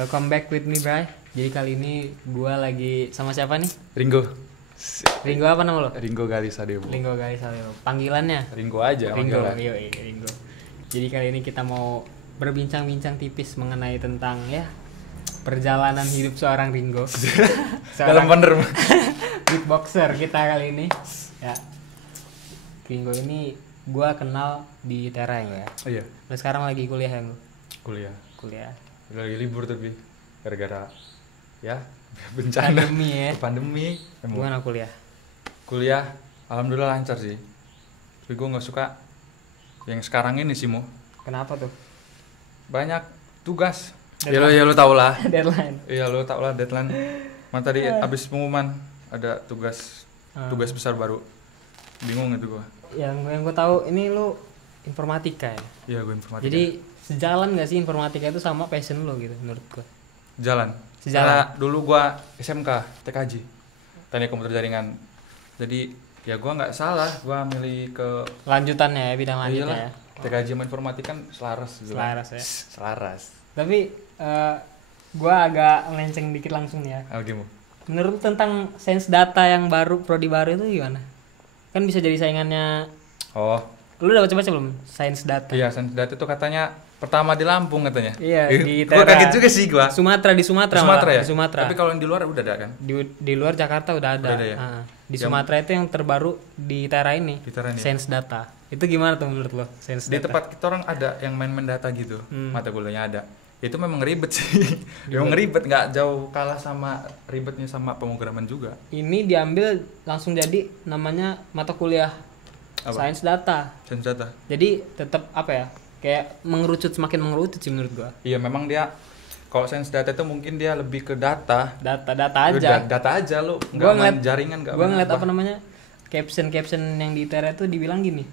Welcome back with me, Bray. Jadi kali ini gua lagi sama siapa nih? Ringo. Ringo apa nama lo? Ringo Galisadebo. Ringo Galisadebo. Panggilannya? Ringo aja. Ringo. Ringo. Jadi kali ini kita mau berbincang-bincang tipis mengenai tentang ya perjalanan hidup seorang Ringo. Dalam bener. Beatboxer kita kali ini. Ya. Ringo ini gua kenal di Tera ya. Oh iya. Lo sekarang lagi kuliah ya, lo? Kuliah. Lagi libur tapi gara-gara ya bencana pandemi. Gimana Kuliah alhamdulillah lancar sih, tapi gue nggak suka yang sekarang ini sih. Kenapa tuh? Banyak tugas. Ya lo tau lah. Deadline. Iya lo tau lah deadline. Tadi abis pengumuman ada tugas besar baru, bingung itu gue. Yang gue tahu ini lo informatika ya? Iya gue informatika. Jadi sejalan gak sih informatika itu sama passion lo gitu menurut gue? Sejalan. Karena dulu gue SMK TKJ, teknik komputer jaringan. Jadi ya gue nggak salah, gue milih ke lanjutannya ya, bidang lanjutnya ya. TKJ sama informatika kan selaras gitu. Selaras. Tapi gue agak melenceng dikit langsung ya. Gimana? Menurut tentang sains data yang baru, prodi baru itu gimana? Kan bisa jadi saingannya. Lu udah baca belum sains data? Iya, sains data itu katanya pertama di Lampung katanya. Iya, di Tera. Gua kaget juga sih gua. Di Sumatera ya? Di Sumatera. Tapi kalau yang di luar udah ada kan? Di luar Jakarta udah ada. Ya? Di Sumatera itu yang terbaru di Tera ini. Di Tera ini. Sains data. Itu gimana tuh menurut lo? Sains data. Di tempat kita orang ada yang main-main data gitu. Mata kuliahnya ada. Itu memang ribet sih. Memang ribet, enggak jauh kalah sama ribetnya sama pemrograman juga. Ini diambil langsung jadi namanya mata kuliah Sains data. Jadi tetap apa ya? Kayak semakin mengerucut sih menurut gua. Iya, memang dia kalau sains data itu mungkin dia lebih ke data aja. Data aja lo. Enggak main jaringan enggak. Gua ngeliat apa namanya? Caption yang di Tera itu dibilang gini.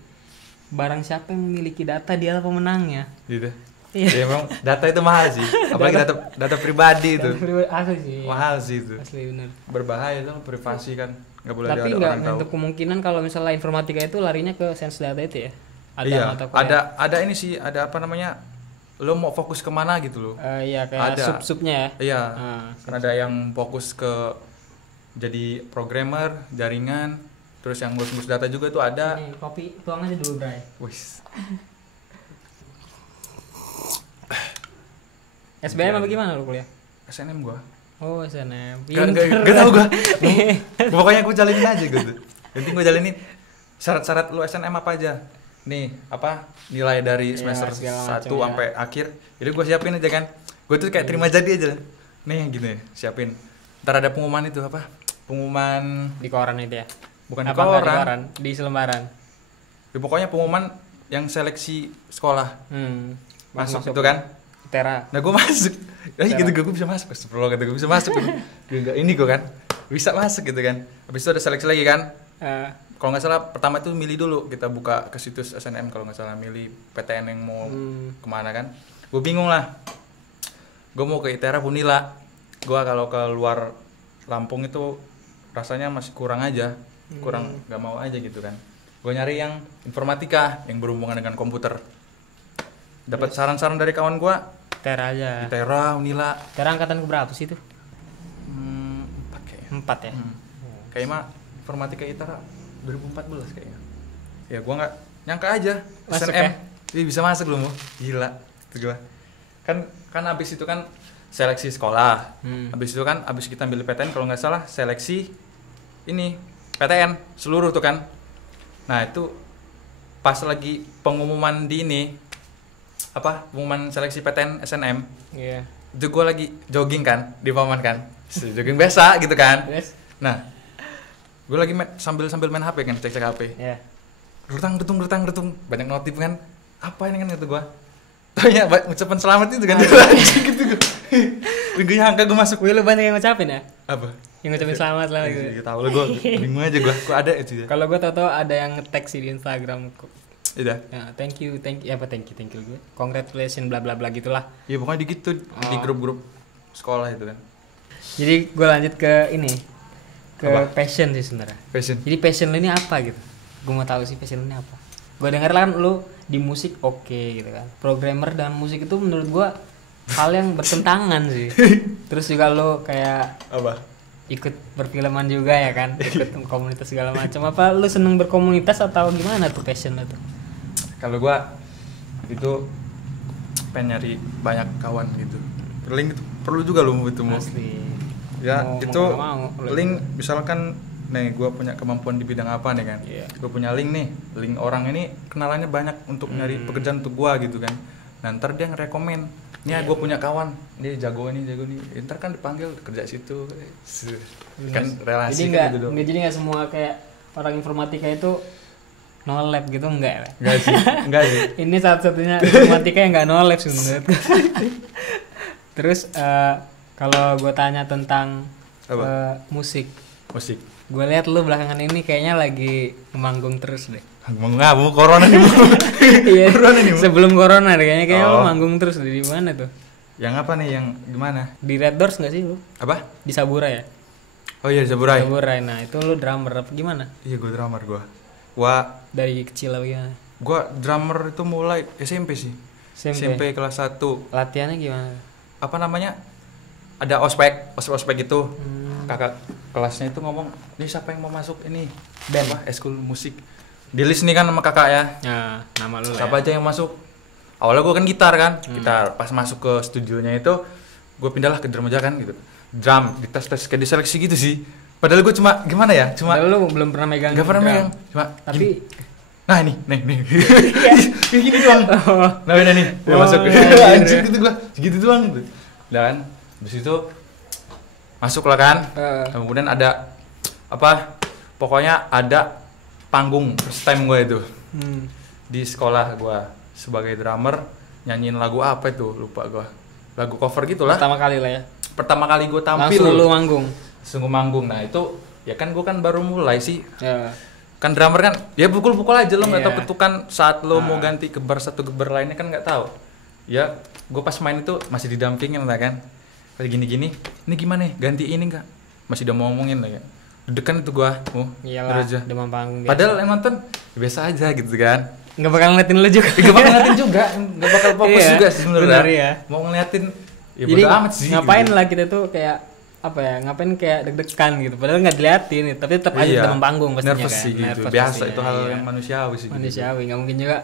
Barang siapa yang memiliki data dialah pemenangnya. Gitu. Iya. Ya, memang data itu mahal sih. Apalagi data pribadi itu. Asli sih. Mahal sih itu. Asli benar. Berbahaya itu privasi kan. Nggak boleh ada orang tahu. Tapi nggak untuk kemungkinan kalau misalnya informatika itu larinya ke sains data itu ya. Ada ini sih, ada apa namanya? Lo mau fokus kemana gitu lo? Iya, kayak sub-subnya ya. Iya. Kan ada yang fokus ke jadi programmer, jaringan, terus yang ngurus data juga tuh ada. Ini kopi tuang aja dulu, Bray. Wis. SBM apa gimana lu kuliah? SNM gua. Oh, SNM. Gak tau gua. Pokoknya gua jalanin aja gitu. Nanti gua jalanin syarat-syarat lu SNM apa aja. Nih, apa nilai dari semester 1 sampai akhir. Jadi gua siapin aja kan. Gua tuh kayak terima jadi aja. Nih gini, siapin. Ntar ada pengumuman itu apa? Pengumuman di koran itu ya. Bukan di koran, di selembaran. Ya, pokoknya pengumuman yang seleksi sekolah. Masuk itu kan? Tera. Nah gue masuk, gitu gue bisa masuk. Sebelum kata gue bisa masuk. Ini gue kan bisa masuk gitu kan. Habis itu ada seleksi lagi kan. Kalau nggak salah pertama itu milih dulu, kita buka ke situs SNM kalau nggak salah, milih PTN yang mau kemana kan. Gue bingung lah. Gue mau ke ITERA Unila. Gue kalau ke luar Lampung itu rasanya masih kurang aja, nggak mau aja gitu kan. Gue nyari yang informatika yang berhubungan dengan komputer. Dapat saran-saran dari kawan gue. Tera aja. Tera, Unila. Tera angkatan keberapa sih itu? 4 kayaknya. 4 ya? Kayaknya mah informatika ITERA 2014 kayaknya. Ya gue nyangka aja Masuk SNM. ya? Bisa masuk lu mau. Gila. Itu gua. Kan habis itu kan seleksi sekolah. Habis itu kan habis kita ambil PTN kalau nggak salah seleksi ini PTN seluruh tuh kan. Nah, itu pas lagi pengumuman di ini pengumuman seleksi PTN SNM. Iya. Itu gue lagi jogging kan di Paman kan. Jogging biasa gitu kan. Yes. Nah, gue lagi sambil main HP kan, cek HP. Iya. Rutang, banyak notif kan. Apa ini kan gitu gue. Tanya ucapan selamat itu kan gitu gue. Gue nyangka gue masuk. Wih, lu banyak yang ngucapin ya? Apa? Yang ngucapin selamat lah gitu. Iya, tahu lah gue. Bingung aja gue. Kok ada itu ya? Kalau gue tau ada yang nge-tag sih di Instagram. Iya. Ya, thank you gue. Congratulations bla bla bla gitulah. Iya, pokoknya gitu di grup-grup sekolah itu kan. Jadi gue lanjut ke ini. Ke Apa? passion sih sebenarnya. Passion. Jadi passion lu ini apa gitu? Gue mau tahu sih passion lu ini apa. Gue denger kan lu di musik oke gitu kan. Programmer dan musik itu menurut gue hal yang bertentangan sih. Terus juga lu kayak Apa? ikut perfilman juga ya kan, ikut komunitas segala macam. Apa lu seneng berkomunitas atau gimana tuh passion lu tuh? Kalau gua itu pengen nyari banyak kawan gitu. Link itu perlu juga lo itu mau. Asli. Ya Mau itu mau, link misalkan nih gua punya kemampuan di bidang apa nih kan. Iya. Gua punya link nih, link orang ini kenalannya banyak untuk nyari pekerjaan untuk gua gitu kan. Nah, ntar dia ngerekomen. Nih gua punya kawan, dia jago nih. Ntar kan dipanggil kerja situ. Kan relasi Jadi kan gitu dong. jadi nggak semua kayak orang informatika itu no lab gitu enggak ya? Enggak sih. Ini satu-satunya informatika yang nggak no lab sih menurut gue. Terus kalau gue tanya tentang musik, gue lihat lu belakangan ini kayaknya lagi manggung terus deh. Manggung apa? Mau corona nih. Iya. Corona nih. Sebelum corona deh kayaknya lu manggung terus di mana tuh? Yang apa nih? Yang gimana? Di Red Doors nggak sih lu? Apa? Di Sabura ya? Oh iya, Saburai. Saburai. Nah, itu lu drummer apa gimana? Iya, gue drummer gua. Wah, Dari kecil apa gimana? gua drummer itu mulai SMP sih. SMP kelas 1. Latihannya gimana? Apa namanya? Ada ospek itu. Kakak kelasnya itu ngomong, "Nih siapa yang mau masuk ini? Band apa? Eskul musik." Di list nih kan sama kakak ya. Nah, nama lu lah. Siapa aja yang masuk? Awalnya gua kan gitar kan. Gitar. Pas masuk ke studionya itu, gua pindahlah ke drum aja kan gitu. Drum, dites kayak diseleksi gitu sih. Padahal gue cuma gimana ya? Padahal lu belum pernah megang. Gak pernah megang. Cuma tapi nah nih. Kayak gini doang. Nah, ini nih. Gua masuk. Anjir gitu gua. Segitu doang gitu. Dan habis itu masuk lah kan. Kemudian ada pokoknya ada panggung first time gue itu. Di sekolah gua sebagai drummer nyanyiin lagu apa itu? Lupa gua. Lagu cover gitulah. Pertama kali lah ya. Pertama kali gue tampil. Langsung lu manggung. Sungguh manggung. Nah, itu ya kan gue kan baru mulai sih. Ya. Kan drummer kan ya pukul-pukul aja lo nggak tahu ketukan saat lo mau ganti gebar satu gebar lainnya kan nggak tahu. Ya, gue pas main itu masih didampingin lah kan. Kayak gini-gini, ini gimana nih? Ganti ini enggak? Masih udah mau ngomongin lah ya. Dekan itu gua. Iyalah, demam panggung biasa. Padahal yang nonton ya biasa aja gitu kan. Nggak bakal ngeliatin lu juga. Nggak bakal ngeliatin juga, nggak bakal fokus juga sih sebenarnya. Ya. Mau ngeliatin ya jadi bodo amat sih. Ngapain gitu. lah kita tuh kayak apa ya? Ngapain kayak deg-degan gitu. Padahal nggak diliatin, tapi tetap aja demam panggung pastinya nervous kan. Sih, gitu. Nervous biasa pastinya, itu hal yang manusiawi sih. Manusiawi, nggak mungkin juga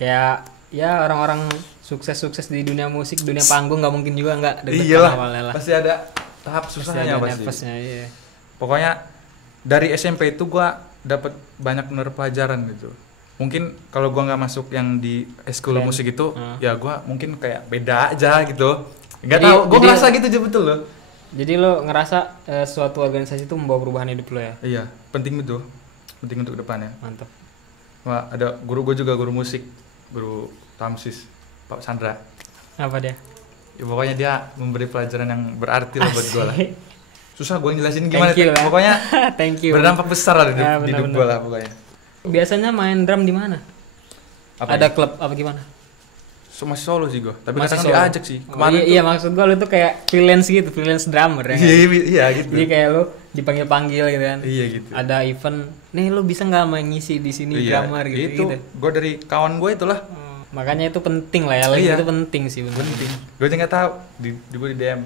kayak ya orang-orang sukses di dunia musik, dunia panggung nggak mungkin juga nggak deg-degan awalnya lah. Pasti ada tahap susahnya pasti. Nervousnya, iya. Pokoknya dari SMP itu gua dapat banyak bener pelajaran gitu. Mungkin kalau gua nggak masuk yang di eskul musik itu, ya gua mungkin kayak beda aja gitu. Nggak tahu, gua ngerasa gitu aja betul loh. Jadi lo ngerasa suatu organisasi itu membawa perubahan hidup lo ya? Iya, penting itu. Penting untuk depannya. Mantap. Wah, ada guru gua juga guru musik, guru Tamsis, Pak Sandra. Apa dia? Ya, pokoknya dia memberi pelajaran yang berarti lah buat gua lah. Susah gue jelasin gimana. Pokoknya thank you. Berdampak besar lah di hidup gue lah pokoknya. Biasanya main drum di mana? Ada klub apa gimana? Masih solo sih gue, tapi kadang diajak sih. Kemarin iya maksud gue lu tuh kayak freelance drummer ya. Iya gitu. Jadi kayak lu dipanggil gitu kan. Iya gitu. Ada event, nih lu bisa nggak main ngisi di sini drummer gitu. Gue dari kawan gue itulah. Makanya itu penting lah ya, itu penting sih. Penting. Gue juga nggak tahu di DM.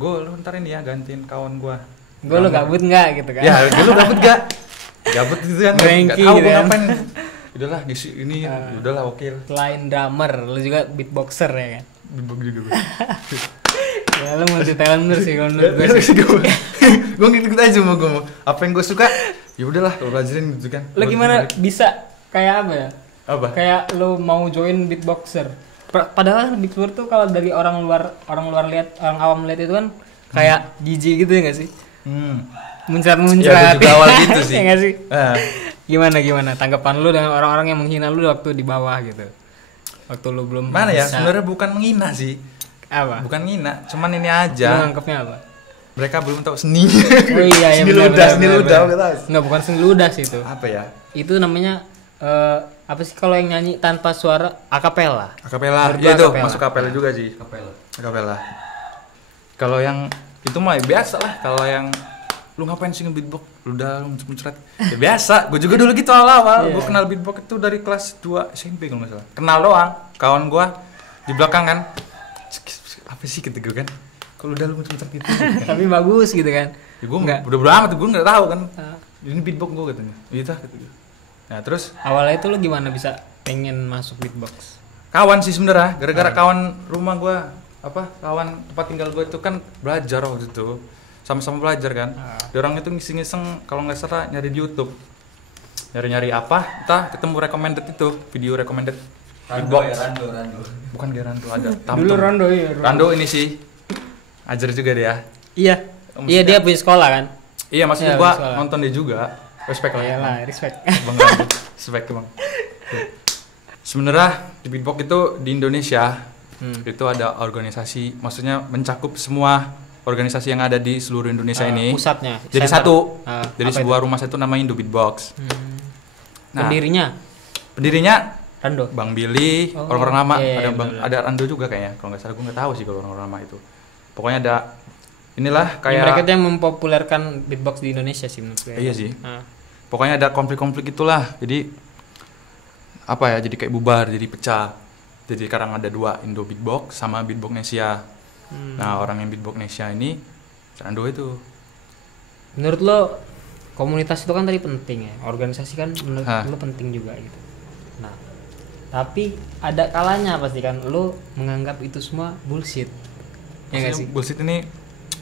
Gue lu ntar ini ya gantiin kawan gue. Gue lu gabut nggak gitu kan? Ya, lu gabut nggak? Gabut gitu kan. Nggak tahu gue ngapain. udahlah ngisi ini udahlah oke. Selain drummer, lu juga beatboxer ya kan? Beatbox juga gue. Ya lu multi talenter sih kalau menurut gue sih. Gue ngikut aja sama gue, apa yang gue suka ya udahlah gue pelajarin gitu kan. Lu gimana bisa kayak apa ya? Apa? Kayak lu mau join beatboxer. Padahal beatboxer tuh kalau dari orang luar lihat, orang awam lihat itu kan kayak jijik gitu ya nggak sih? Muncrat-muncrat. Ya, gue juga awal gitu sih. Ya nggak sih? Gimana tanggapan lu dengan orang-orang yang menghina lu waktu di bawah gitu? Waktu lu belum mana bisa. Ya sebenarnya bukan menghina sih. Apa? Bukan menghina, cuman ini aja. Lu nganggapnya apa? Mereka belum tahu seni. Oh iya, seni ludah enggak, bukan seni ludah sih itu. Apa ya? Itu namanya apa sih kalau yang nyanyi tanpa suara akapela? Akapela. Iya itu masuk akapela juga sih. Akapela. Kalau yang itu mah biasa lah. Kalau yang lu ngapain sih nge-beatbox? Lu udah muncrat. Ya biasa. Gue juga dulu gitu awal-awal. Gue kenal beatbox itu dari kelas 2 SMP kalau enggak salah. Kenal doang. Kawan gue di belakang kan. Apa sih gitu gue kan? Kalau udah lu muncrat gitu. Tapi bagus gitu kan. Ya gue enggak. Udah amat gue enggak tahu kan. Ini beatbox gue katanya. Gitu gitu. Nah, terus awalnya itu lu gimana bisa pengen masuk beatbox? Kawan sih sebenarnya. Gara-gara kawan rumah gue kawan tempat tinggal gue itu kan belajar waktu itu. Sama-sama belajar kan. Dia orang itu ngiseng-ngiseng kalau nggak salah nyari di YouTube. Nyari-nyari apa? Entah ketemu recommended itu, video recommended. Rando. Bukan kayak Rando, ada Tamtum. Dulu Rando ya. Rando ini sih. Ajar juga dia. Iya. Iya dia punya sekolah kan? Iya, maksudnya gua nonton dia juga. Respect lah. Iyalah, respect. Bang. Respect Bang. Sebenarnya di beatbox itu di Indonesia itu ada organisasi, maksudnya mencakup semua organisasi yang ada di seluruh Indonesia ini. Pusatnya. Jadi center. satu. Jadi sebuah rumah itu namanya Indo Beatbox. Nah, pendirinya Rando. Bang Billy, orang-orang lama, ada Rando juga kayaknya. Kalau nggak salah gue nggak tahu sih kalau orang-orang lama itu. Pokoknya ada inilah kayak mereka yang mempopulerkan beatbox di Indonesia sih menurut gue. Iya sih. Pokoknya ada konflik-konflik itulah. Jadi apa ya? Jadi kayak bubar, jadi pecah. Jadi sekarang ada dua, Indo Beatbox sama Beatbox Nesia. Nah, orang yang Beatbox Nesia ini Rando itu. Menurut lo komunitas itu kan tadi penting ya. Organisasi kan menurut lo penting juga gitu. Nah, tapi ada kalanya pasti kan lo menganggap itu semua bullshit. Ya nggak sih? Bullshit ini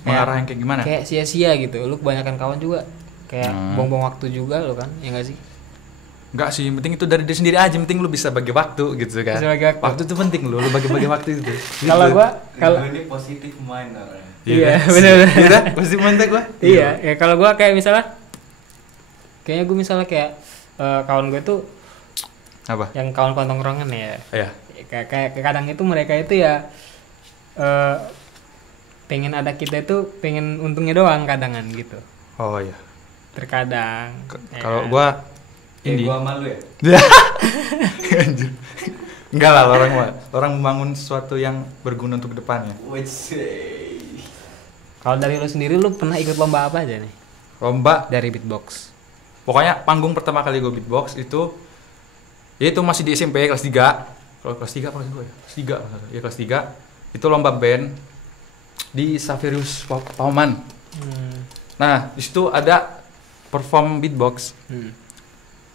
mengarah yang kayak gimana? Kayak sia-sia gitu. Lo kebanyakan kawan juga kayak buang-buang waktu juga lo kan, ya nggak sih? Enggak sih, yang penting itu dari dia sendiri aja, penting lu bisa bagi waktu gitu kan. Waktu itu penting lu bagi-bagi waktu itu. Kalau kalau ini positif mind orangnya. Iya, benar. Iya, positif mind gua. Iya, ya kalau gua kayak misalnya kayak kawan gue tuh apa? Yang kawan-kawan tongkrongan ya. Iya. Kayak kadang itu mereka itu ya pengen ada kita itu pengen untungnya doang kadangan gitu. Oh iya. Terkadang. Kalau gua ini gua malu ya? Enggak lah, orang membangun sesuatu yang berguna untuk kedepannya. Kalau dari lu sendiri, lu pernah ikut lomba apa aja nih? Lomba dari beatbox. Pokoknya panggung pertama kali gue beatbox itu masih di SMP kelas 3. Kalau kelas 3 apa kelas 2 ya? Kelas 3 maksudnya. Ya kelas 3. Itu lomba band di Saverius Pauman. Nah, di situ ada perform beatbox.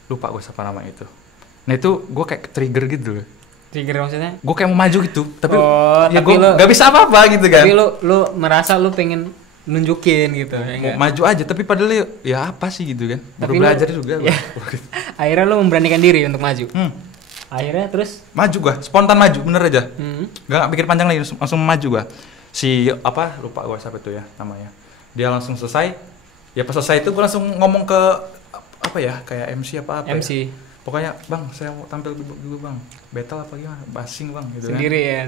Lupa gue siapa nama itu. Nah itu gue kayak trigger gitu. Trigger maksudnya? Gue kayak mau maju gitu, tapi ya gue gak bisa apa-apa gitu kan. Tapi lu merasa lu pengen nunjukin gitu. Mau maju aja, tapi padahal ya apa sih gitu kan. Baru belajar juga. Ya. Akhirnya lu memberanikan diri untuk maju. Akhirnya terus? Maju gue, spontan maju, bener aja. Gak pikir panjang lagi, langsung maju gue. Lupa gue siapa itu ya namanya. Dia langsung selesai. Ya pas selesai itu gue langsung ngomong ke kayak MC apa MC. Ya? Pokoknya bang saya mau tampil juga bang, battle apa gimana, basing bang gitu sendiri kan.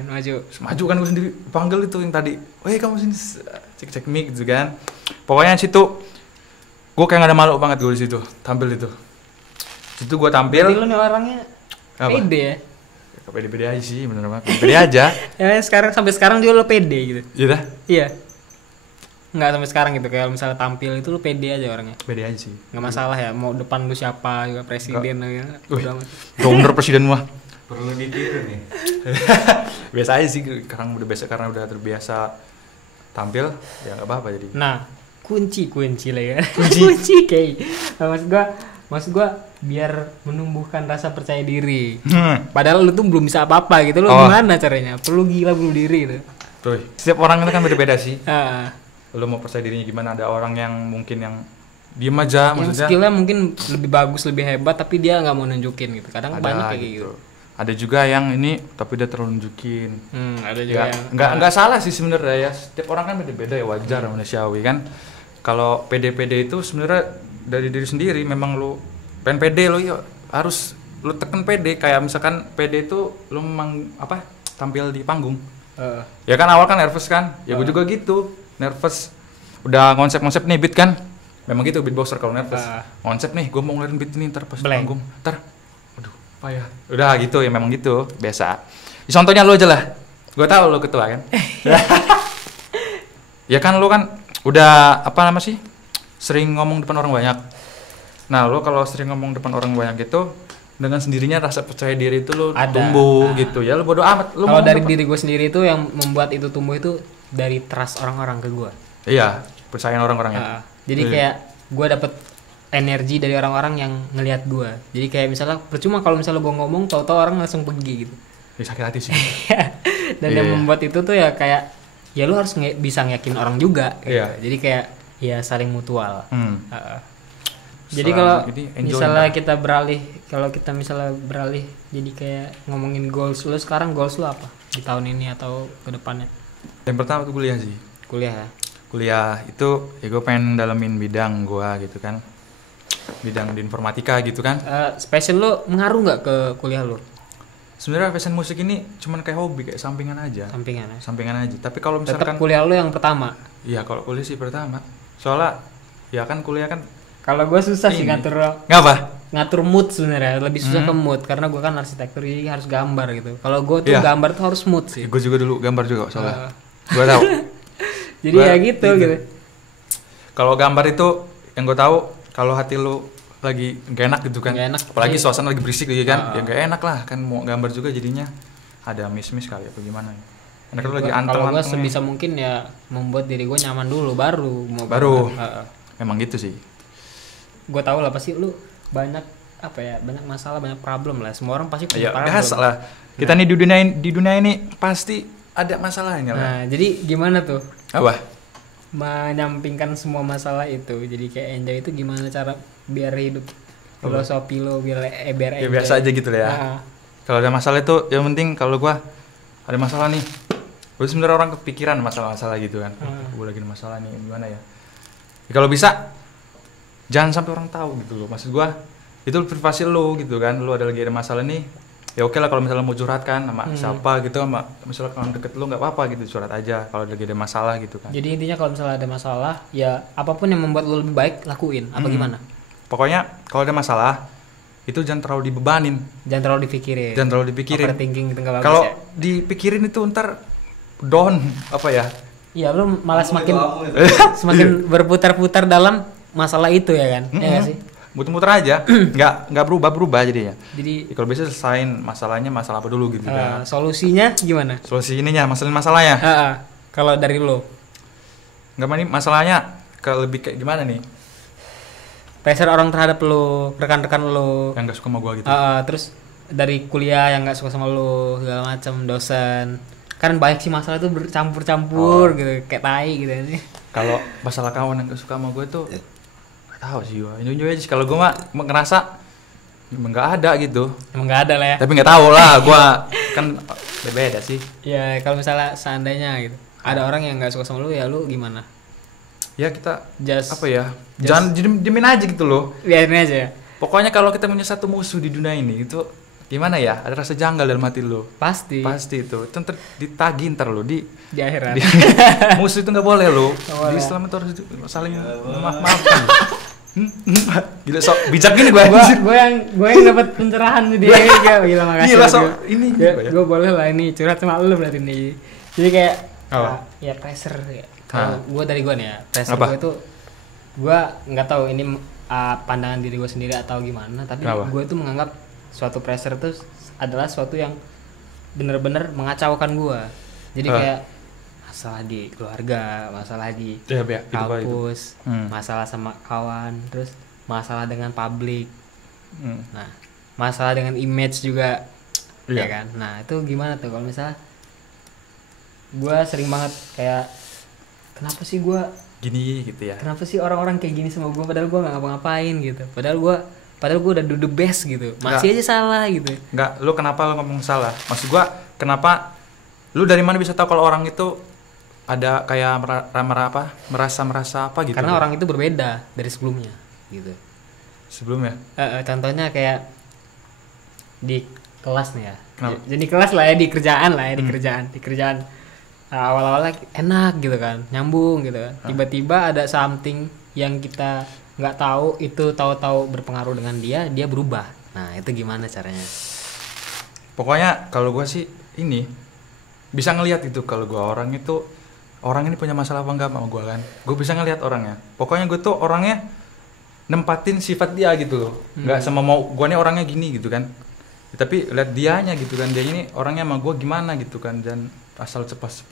Maju kan gue sendiri, panggil itu yang tadi, kamu sini cek mic gitu kan. Pokoknya situ gue kayak gak ada malu banget gue di situ tampil itu. Situ gue tampil. Jadi lu nih orangnya pede ya? Pede aja sih bener banget, pede aja. Ya sampai sekarang juga lo pede gitu. Iya. Nggak sampai sekarang gitu, kayak misalnya tampil itu lu pede aja orangnya. Pede aja sih. Nggak masalah ya, mau depan lu siapa juga presiden ya. Bener presiden mah. Perlu ditiru nih. Biasa aja sih, karena udah terbiasa tampil, ya nggak apa-apa jadi. Nah, kunci lah ya. Kunci kayak. Maksud gua biar menumbuhkan rasa percaya diri. Padahal lu tuh belum bisa apa-apa gitu, lu gimana caranya? Perlu gila bunuh diri gitu. Tuh, setiap orang itu kan beda-beda sih. Lu mau percaya dirinya gimana? Ada orang yang mungkin yang diem aja, yang maksudnya skillnya mungkin lebih bagus, lebih hebat, tapi dia nggak mau nunjukin gitu. Kadang banyak kayak gitu. Ada juga yang ini tapi dia terlalu nunjukin. Ada juga ya, yang nggak salah sih sebenarnya ya. Setiap orang kan beda-beda ya, wajar manusiawi kan. Kalau pede-pede itu sebenarnya dari diri sendiri. Memang lu pengen pede lu ya harus lu tekan pede. Kayak misalkan pede itu lu memang apa tampil di panggung. Ya kan awal kan nervous kan. Ya gue juga gitu nervous. Udah konsep-konsep nih beat kan. Memang gitu beatboxer kalau nervous. Konsep nih gue mau ngeluarin beat ini ntar pas panggung. Ntar ya udah gitu ya, memang gitu biasa. Contohnya lu aja lah, gue tahu lu ketua kan. Ya kan lu kan udah apa nama sih sering ngomong depan orang banyak. Nah lu kalau sering ngomong depan orang banyak gitu, dengan sendirinya rasa percaya diri itu lu tumbuh gitu ya. Lu bodo amat. Kalau dari diri gue sendiri itu yang membuat itu tumbuh itu dari trust orang-orang ke gue. Iya, percayaan orang-orang ya. Jadi kayak gue dapet energi dari orang-orang yang ngelihat gue. Jadi kayak misalnya percuma kalau misalnya gue ngomong tahu-tahu orang langsung pergi gitu. Ya, sakit hati sih. Dan yang membuat itu tuh ya kayak ya lu harus bisa ngeyakin orang juga gitu. Jadi kayak ya saling mutual. Jadi kalau misalnya kita beralih jadi kayak ngomongin goals lu sekarang, goals lu apa di tahun ini atau ke depannya? Yang pertama tuh kuliah sih. Kuliah itu ya gue pengen dalamin bidang gue gitu kan. Bidang di informatika gitu kan. Passion lu ngaruh nggak ke kuliah lu? Sebenarnya passion musik ini cuman kayak hobi, kayak sampingan aja. Sampingan aja. Tapi kalau misalkan tetap kuliah lu yang pertama. Iya, kalau kuliah sih pertama. Soalnya ya kan kuliah kan. Kalau gue susah sih ngatur mood sebenarnya, lebih susah ke mood karena gue kan arsitektur jadi harus gambar gitu. Kalau gue tuh gambar tuh harus mood sih. Gue juga dulu gambar juga soalnya. Gue tahu. Jadi ya gitu. Kalau gambar itu yang gue tahu kalau hati lu lagi gak enak gitu kan, apalagi suasana lagi berisik gitu kan, ya gak enak lah kan, mau gambar juga jadinya ada miss kali apa gimana ya. Enak lu lagi anteng. Kalau gue sebisa mungkin ya membuat diri gue nyaman dulu baru mau memang gitu sih. Gue tahu lah pasti lu banyak masalah, banyak problem lah, semua orang pasti punya problem. Biasa lah, kita nih di dunia ini pasti ada masalahnya lah. Nah jadi gimana tuh menyampingkan semua masalah itu, jadi kayak enjoy itu gimana cara biar hidup filosofi lo biar enjoy. Ya biasa aja gitu lah ya. Kalau ada masalah itu yang penting, kalau gua ada masalah nih, gua sebenarnya orang kepikiran masalah-masalah gitu kan. Gua lagi ada masalah nih gimana ya. Kalau bisa jangan sampai orang tahu gitu loh. Maksud gua itu privasi lo gitu kan. Lu ada lagi ada masalah nih, ya oke lah kalau misalnya mau curhat kan sama siapa gitu, sama misalnya kalau deket lu nggak apa-apa gitu, curhat aja kalau lagi ada masalah gitu kan. Jadi intinya kalau misalnya ada masalah ya apapun yang membuat lu lebih baik lakuin apa gimana. Pokoknya kalau ada masalah itu jangan terlalu dibebanin, jangan terlalu dipikirin. Overthinking gitu nggak bagus. Kalau dipikirin itu ntar down apa ya? Iya, lu malah semakin berputar-putar dalam masalah itu ya kan. Ya nggak sih? Muter-muter aja, nggak berubah jadinya. Jadi kalau bisa selesain masalahnya, masalah apa dulu gitu kan. Solusinya gimana? Solusi ininya, masalahnya. Kalau dari lo? Nggak, nih masalahnya lebih kayak gimana nih? Pressure orang terhadap lo, rekan-rekan lo yang nggak suka sama gua gitu. Terus dari kuliah yang nggak suka sama lo, segala macam, dosen. Kan banyak sih masalah itu bercampur-campur gitu, kayak tai gitu nih. Kalau masalah kawan yang nggak suka sama gua itu tahu sih gua, enjoy aja sih. Kalau gua mah ngerasa emang nggak ada gitu. Emang nggak ada lah ya. Tapi nggak tahu lah, gua kan beda sih. Ya kalau misalnya seandainya gitu, ada orang yang nggak suka sama lu, ya lu gimana? Ya kita jangan diemin aja gitu loh. Biarin aja. Pokoknya kalau kita punya satu musuh di dunia ini itu gimana ya? Ada rasa janggal dalam hati lo. Pasti itu. Ntar ditagi ntar lo di akhirat. Musuh itu nggak boleh lo. Di Islam itu harus saling maaf-maafkan. Gila sok bijak gini gue yang dapat pencerahan nih dia. Gila makasih. Gila sok ini. Gue boleh lah ini curhat sama lu berarti nih. Jadi kayak ya pressure ya. Kalau gue dari gue nih ya, pressure gue itu gue nggak tahu ini pandangan diri gue sendiri atau gimana, tapi gue itu menganggap suatu pressure itu adalah suatu yang benar-benar mengacaukan gue. Jadi kayak masalah di keluarga, masalah di kampus, masalah sama kawan, terus masalah dengan publik. Nah, masalah dengan image juga, Iya. ya kan. Nah itu gimana tuh kalau misalnya gue sering banget kayak kenapa sih gue Gini gitu ya. kenapa sih orang-orang kayak gini sama gue padahal gue nggak ngapa-ngapain gitu, padahal gue udah do the best gitu, masih aja salah gitu. Enggak, lu kenapa lu ngomong salah? Maksud gua kenapa lu dari mana bisa tahu kalau orang itu ada kayak merasa apa gitu? Karena orang itu berbeda dari sebelumnya gitu. Sebelumnya. Contohnya kayak di kelas nih ya. Kenapa? Jadi kelas lah ya, di kerjaan lah ya, di kerjaan. Awal-awalnya enak gitu kan, nyambung gitu kan. Tiba-tiba ada something yang kita nggak tahu, itu tahu-tahu berpengaruh dengan dia berubah. Nah itu gimana caranya? Pokoknya kalau gua sih ini bisa ngelihat gitu kalau gua orang ini punya masalah apa enggak sama gua kan. Gua bisa ngelihat orangnya. Pokoknya gua tuh orangnya nempatin sifat dia gitu loh. Nggak sama mau gua nih orangnya gini gitu kan. Tapi lihat dianya gitu kan, dia ini orangnya sama gua gimana gitu kan, dan asal ceplos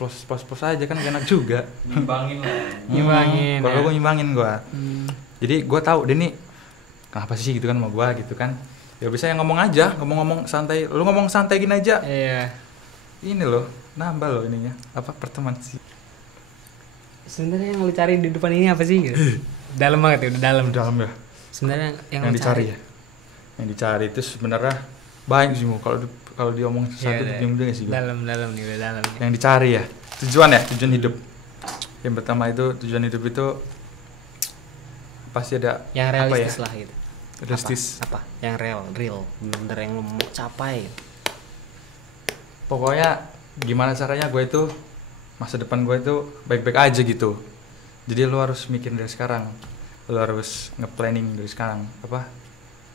aja kan gak enak juga. Nyimbangin lah. Nyimbangin. Kalau Ya. gua nyimbangin gua. Jadi gue tahu dia nih kenapa sih gitu kan sama gue gitu kan. Ya bisa yang ngomong santai. Lu ngomong santai gini aja. Iya. Ini loh, nambah loh ininya. Apa pertemanan sih? Sebenarnya yang lu cari di depan ini apa sih gitu? Dalam banget ya, udah dalam. Dalam ya. Sebenarnya yang Yang lu dicari cari ya. Yang dicari itu sebenarnya banyak sih Mu. Kalau diomong satu Iya, diam dulu sih gua. dalam nih, udah dalam nih. Yang dicari ya. Tujuan hidup. Yang pertama itu tujuan hidup itu pasti ada Yang realistis apa ya? lah gitu. Realistis. Apa? Yang real, bener yang lu mau capai. Pokoknya gimana caranya gue itu masa depan gue itu baik-baik aja gitu. Jadi lo harus mikir dari sekarang, lo harus nge-planning dari sekarang. Apa?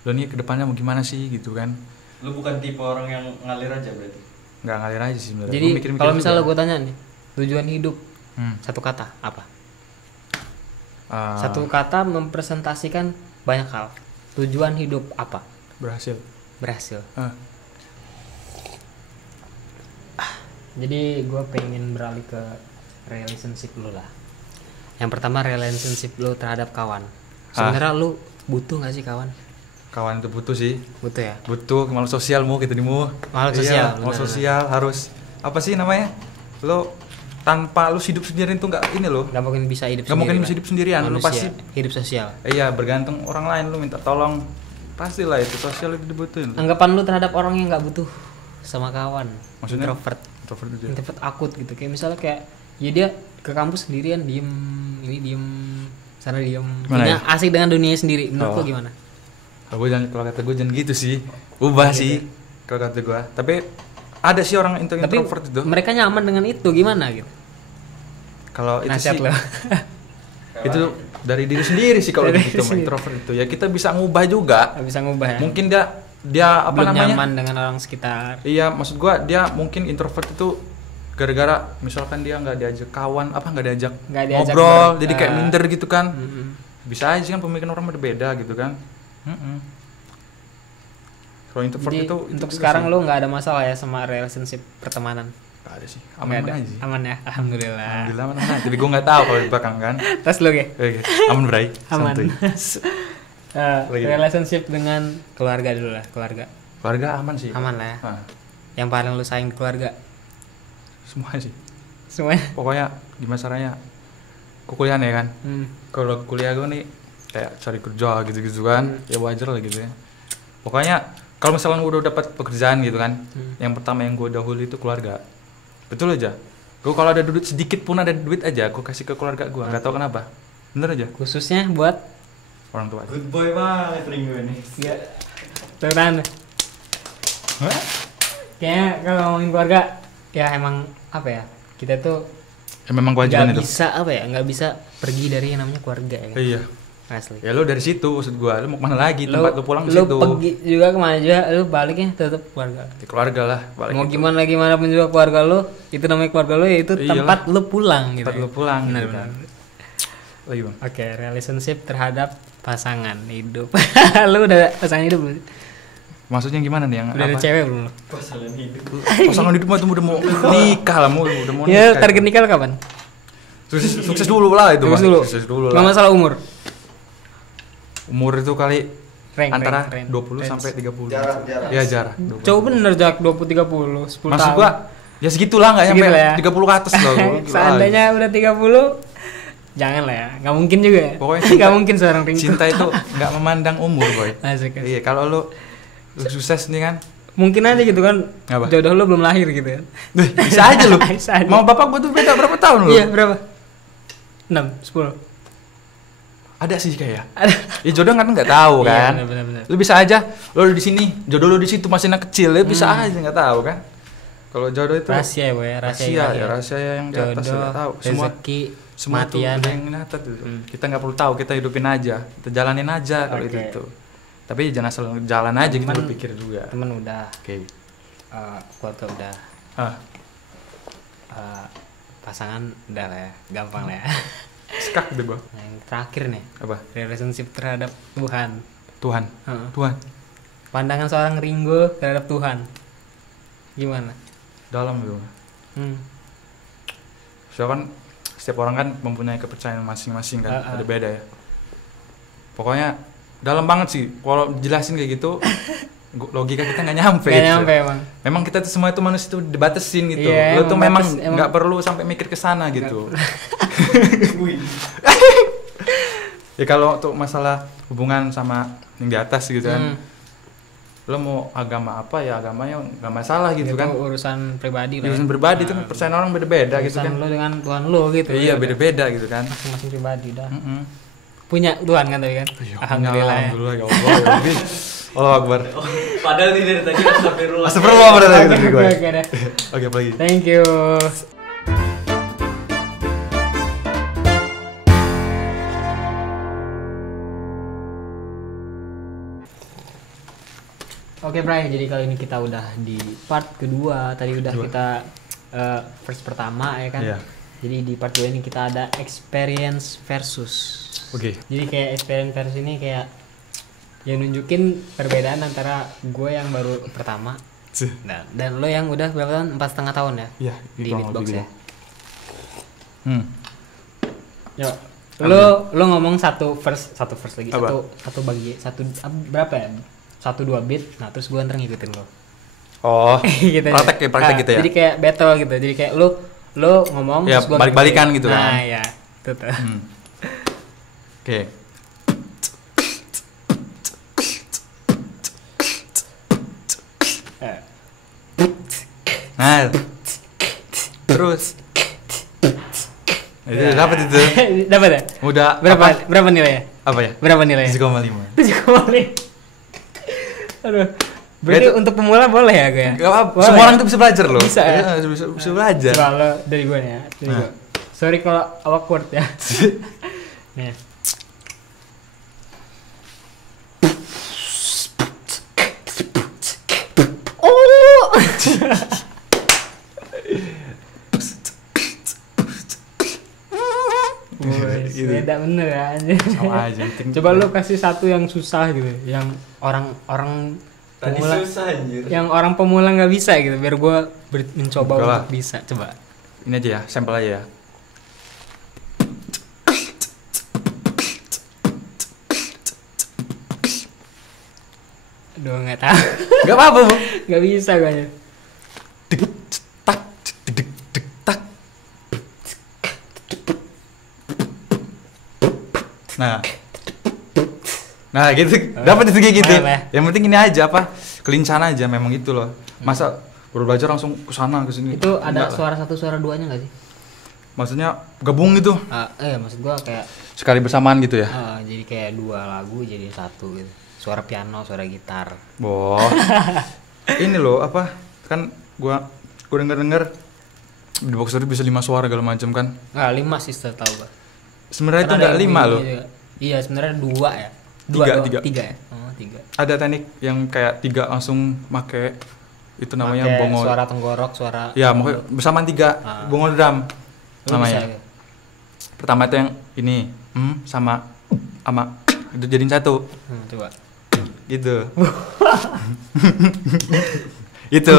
Lo nih kedepannya mau gimana sih gitu kan? Lu bukan tipe orang yang ngalir aja berarti. Nggak ngalir aja sih sebenarnya. Jadi Gua mikir-mikir kalau juga. misalnya gue tanya nih, tujuan hidup Hmm. satu kata apa? Ah, Satu kata mempresentasikan banyak hal. Tujuan hidup apa? berhasil. Berhasil. Ah, Jadi gue pengen beralih ke relationship lu lah. Yang pertama relationship lu terhadap kawan. Sebenarnya lu butuh gak sih kawan? kawan itu butuh sih. Butuh ya. Butuh makhluk sosial mu gitu nih mu. Makhluk Iya, sosial, makhluk benar. sosial harus apa sih namanya? Lo tanpa lu hidup sendirian tuh nggak ini loh. Gak mungkin bisa hidup Nggak mungkin sendiri bisa lah. hidup sendirian. Lu Manusia, pasti hidup sosial. iya bergantung orang lain, lu minta tolong. Pastilah itu sosial itu dibutuhin. Anggapan lu terhadap orang yang gak butuh sama kawan. Maksudnya? Introvert. Introvert itu. Introvert akut gitu. Kayak misalnya kayak ya dia ke kampus sendirian, diem sana diem. Gimana Punya ya? asik dengan dunia sendiri. Menurut Oh. lu gimana? Kalau kata gue jangan gitu sih. Ubah sih kalau kata gue. Tapi ada sih orang Tapi introvert itu. mereka nyaman dengan itu gimana gitu? Kalau itu Nasihat sih lo. itu dari diri sendiri sih kalau Dari gitu diri mah, sendiri. introvert itu. Ya kita bisa ngubah juga. Gak bisa ngubah ya. Mungkin dia apa belum namanya? nyaman dengan orang sekitar. Iya, maksud gua dia mungkin introvert itu gara-gara misalkan dia nggak diajak kawan, nggak diajak Nggak diajak ngobrol, jadi kayak eh, minder gitu kan. Mm-mm. Bisa aja kan pemikiran orang berbeda gitu kan. Kalau introvert Jadi itu untuk juga sekarang sih. lu nggak ada masalah ya sama relationship pertemanan? Nggak ada sih, Nggak aman-aman ada. aja sih. Aman ya, alhamdulillah. Alhamdulillah aman-aman. Tapi gua nggak tahu kalau di belakang kan. Terus lu ya? Oke, aman bray. Aman. Santuy. Lagi. Relationship dengan keluarga dulu lah, keluarga. Keluarga aman sih. Aman lah ya. Nah, Yang paling lu sayang di keluarga? semuanya sih. Semuanya. Pokoknya gimana caranya? Kuliah ya kan. Kalau kuliah gue nih kayak cari kerja gitu-gitu kan, ya wajar lah gitu ya. Pokoknya kalau misalnya gue udah dapat pekerjaan gitu kan, yang pertama yang gue dahulu itu keluarga. Betul aja. Gue kalau ada duit sedikit pun ada duit aja, gue kasih ke keluarga gue. Nggak tahu kenapa. Bener aja. Khususnya buat Orang tua. Good boy banget Ringo ini. Turan. Kayaknya kalau ngomongin keluarga ya emang apa ya? Kita tuh Ya memang kewajiban nggak itu. bisa apa ya? Nggak bisa pergi dari yang namanya keluarga ya. Kan? Iya. Asli. Ya lu dari situ maksud gue. Lu mau kemana lagi? Tempat lu pulang di lu situ. pergi juga kemana juga, lu baliknya tetap keluarga. Di keluarga lah. Balik Mau itu. gimana pun juga keluarga lu, itu namanya keluarga lu, ya itu Iyalah. tempat lu pulang gitu. Tempat lu pulang Benar, gitu kan. benar. Lagi bang. Oke, relationship terhadap pasangan hidup. Lu udah pasangan hidup belum? Maksudnya gimana nih yang Udah ada apa? cewek belum? lu? Pasangan hidup. Pasangan hidup mah itu udah mau nikah lah, udah mau Ya, nikah. target nikah lu kapan? Sukses dulu lah itu. Sukses Bang. dulu. Sukses dulu Nggak lah. masalah umur. Umur itu kali antara 20 sampai 30. Jarak. Ya jarak. Coba bener jarak 20 30 10 Maksud tahun. gua ya segitulah enggak nyampe Segitulah ya. 30 ke atas loh. Seandainya udah 30 jangan lah ya. Nggak mungkin juga ya. Pokoknya nggak mungkin seorang Ringo. Cinta itu enggak memandang umur, boy. Asik. Iya, kalau lu sukses nih kan. Mungkin aja gitu kan. Apa? Jodoh lu belum lahir gitu kan. Bisa aja lu. Bisa aja. Mau bapak gua tuh beda berapa tahun lu? Iya, berapa? 6, 10. Ada sih kayak. Ya jodoh kan nggak tahu kan. Iya, benar. Lu bisa aja lu di sini, jodoh lu di situ masih anak kecil, ya bisa aja nggak tahu kan. Kalau jodoh itu Rahasia ya, Boy. Rahasia ya, rahasia yang di atas jodoh, nggak tahu. rezeki, Semua tuh kematian. ada yang nyata tuh. Kita nggak perlu tahu, kita hidupin aja, kita jalanin aja kalau Oke. itu. Tapi jangan asal jalan aja kita Temen- berpikir juga. Temen udah, Oke. keluarga udah, Ah, pasangan udah lah ya, gampang lah ya. skak deh, Bang. Nah, yang terakhir nih, Apa? relationship terhadap Tuhan. Tuhan. Heeh. Tuhan. Pandangan seorang Ringo terhadap Tuhan gimana? Dalam gitu. Soalnya kan setiap orang kan mempunyai kepercayaan masing-masing kan, ada beda ya. Pokoknya dalam banget sih. Kalau jelasin kayak gitu, logika kita nggak nyampe. Gak gitu. nyampe emang. Memang kita tuh semua itu manusia itu dibatasin gitu. Iya, Lo tuh memang emang nggak perlu sampai mikir ke sana gitu. Ya kalau untuk masalah hubungan sama yang di atas gitu kan. Lo mau agama apa ya agamanya nggak masalah gitu Itu kan. urusan pribadi lah. Urusan pribadi itu kan percayaan orang beda-beda gitu Urusan kan. lo dengan Tuhan lo gitu. Iya ya. beda-beda gitu kan. Masing-masing pribadi dah. Mm-mm. Punya Tuhan kan tadi kan? Alhamdulillah ya. Alhamdulillah ya Allah ya Rabbi. Allah Akbar. Padahal nih dari tadi astagfirullah. Astagfirullah pada lagi Oke, tadi gue. oke deh. Oke, apa lagi? Thank you. Oke Bray, jadi kali ini kita udah di part kedua. Tadi udah kita first pertama ya kan. Iya. Jadi di part 2 ini kita ada experience versus. Oke. Jadi kayak experience versus ini kayak yang nunjukin perbedaan antara gue yang baru pertama dan lo yang udah berapa tahun? 4,5 tahun ya? Iya, Di kurang beatbox lebih ya. gitu. Yuk, lo ngomong satu verse lagi, Apa? satu bagi satu berapa ya? 1-2 beat. Nah, terus gue ntar ngikutin lo. Oh. Gitu aja. praktek gitu ya. Jadi kayak battle gitu. Jadi kayak lo ngomong Ya, terus gue balik-balikan ngikutin. gitu kan. Nah, ya. Itu tuh. Oke. Nah. Terus. Itu dapat itu. Dapat ya? Udah Berapa nilainya? apa ya? Berapa nilainya? 7,5. 7,5. Aduh. Berarti Itu- untuk pemula boleh ya gue ya? Gak apa, Boleh semua ya? orang tuh bisa belajar loh. Bisa ya? Iya, bisa belajar. Coba lo dari gue nih ya. Dari Nah. gue. Sorry kalau awkward ya. Nih. Gitu. Beda bener ya anjir. Sama aja. penting- Coba lu kasih satu yang susah gitu, yang orang Tadi pemula, susah anjir. yang orang pemula nggak bisa gitu, biar gue mencoba Enggak lah. untuk bisa. Coba. Ini aja ya, sampel aja ya. Aduh nggak tahu, Gak apa-apa, Bu. nggak bisa gue. Dek, tak, dek, dek, tak. Nah gitu, dapat itu kayak gitu. Boleh. Yang penting ini aja apa, kelincahan aja memang itu loh. Masa baru belajar langsung ke sana ke sini. Itu ada Enggak lah. suara satu suara duanya nggak sih? Maksudnya gabung gitu. Maksud gue kayak Sekali bersamaan gitu ya. jadi kayak dua lagu jadi satu gitu. Suara piano, suara gitar. Boh. Ini loh apa? Kan gua denger di boxer bisa 5 suara segala macam kan. Nggak 5 sih setahu gue. Sebenarnya itu Karena enggak ada yang 5 loh. bunyi juga. Iya sebenarnya 2 ya. Tiga. Ya? Oh 3. Ada teknik yang kayak 3 langsung make itu namanya Pakai bongo. suara tenggorok, suara. Ya, mau bersamaan 3 bongo drum Lu namanya. bisa, ya? Pertama itu yang ini, sama itu jadiin satu. Coba. Gitu. Itu.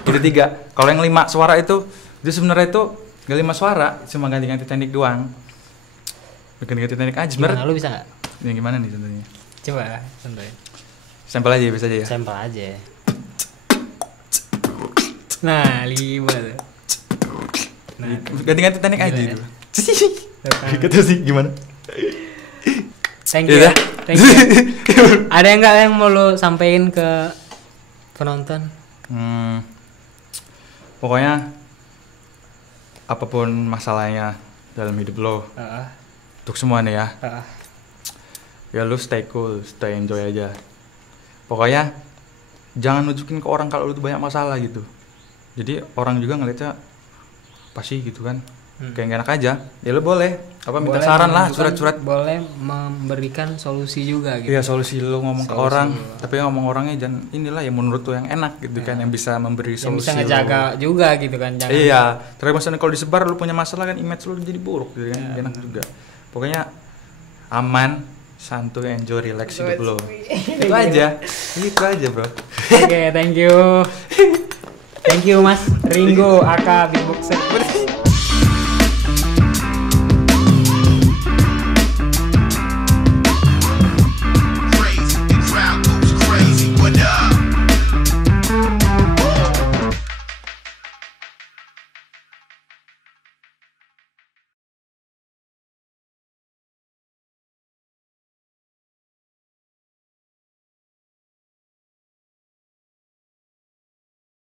Itu 3. Kalau yang 5 suara itu sebenarnya itu enggak 5 suara, cuma ganti-ganti teknik doang. Ganti-ganti teknik aja sebenarnya. Gimana lu bisa nggak? Yang gimana nih contohnya? Coba santai. Sampel aja biasa aja ya. Sampel aja. Nah, lima tuh. Nah, ganti-ganti teknik aja ya? itu. Gitu sih gimana? Thank you. Thank you. Ada enggak yang mau lo sampein ke penonton? Pokoknya apapun masalahnya dalam hidup lo, untuk semua nih ya, ya lu stay cool, stay enjoy aja. Pokoknya jangan nunjukin ke orang kalau lu tuh banyak masalah gitu. Jadi orang juga ngeliatnya pasti gitu kan, kayak gak enak aja. Ya lu boleh minta saran lah, surat-surat. Boleh memberikan solusi juga gitu. Iya, solusi lu ngomong ke orang, tapi ngomong orangnya jangan inilah yang menurut lu yang enak gitu kan, yang bisa memberi yang solusi. Bisa ngejaga juga gitu kan. Jangan. Iya, terus maksudnya kalau disebar lu punya masalah kan image lu jadi buruk gitu kan, enak juga. Pokoknya aman, santuy, enjoy, relax hidup lo. Itu aja bro. Oke, thank you. Thank you Mas Ringo aka Beatboxer.